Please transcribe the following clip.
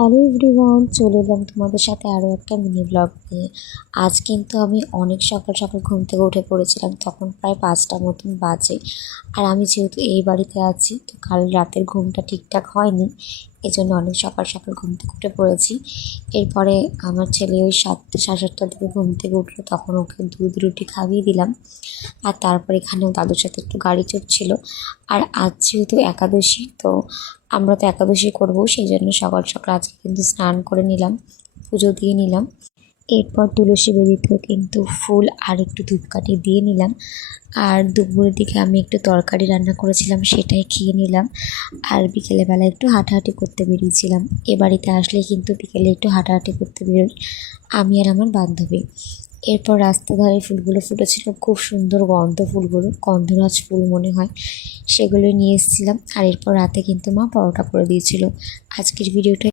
Hello everyone, চলে এলাম তোমাদের সাথে আরও একটা মিনি ব্লগ নিয়ে। আজ কিন্তু আমি অনেক সকাল সকাল ঘুম থেকে উঠে পড়েছিলাম, তখন প্রায় 5টা মতন বাজে। আর আমি যেহেতু এই বাড়িতে আছি, তো কাল রাতের ঘুমটা ঠিকঠাক হয়নি, এজন্য অনেক সকাল সকাল ঘুম থেকে উঠে পড়েছি। এরপরে আমার ছেলে ওই 7টা সাড়ে 7টার দিকে ঘুম থেকে উঠলো, তখন ওকে দুধ রুটি খাইয়ে দিলাম। আর তারপর এখানেও দাদুর সাথে একটু গাড়ি চড়ছিল। আর আজ যেহেতু একাদশী, তো আমরা তো একাদশী করবো, সেই জন্য সকাল সকাল আজকে কিন্তু স্নান করে নিলাম, পুজো দিয়ে নিলাম। এরপর তুলসী বেদিতেও কিন্তু ফুল আর একটু ধূপকাঠি দিয়ে নিলাম। আর দুপুরের দিকে আমি একটু তরকারি রান্না করেছিলাম, সেটাই খেয়ে নিলাম। আর বিকেলবেলা একটু হাঁটাহাঁটি করতে বেরিয়েছিলাম। এ বাড়িতে আসলে কিন্তু বিকেলে একটু হাঁটাহাঁটি করতে বেরোই আমি আর আমার বান্ধবী। এরপর রাস্তার ধারে ফুলগুলো ফুটেছিল, খুব সুন্দর গন্ধ, ফুলগুলো গন্ধরাজ ফুল মনে হয়, সেগুলো নিয়ে এসেছিলাম। আর এরপর রাতে কিন্তু মা পরোটা করে দিয়েছিল। আজকের ভিডিওটা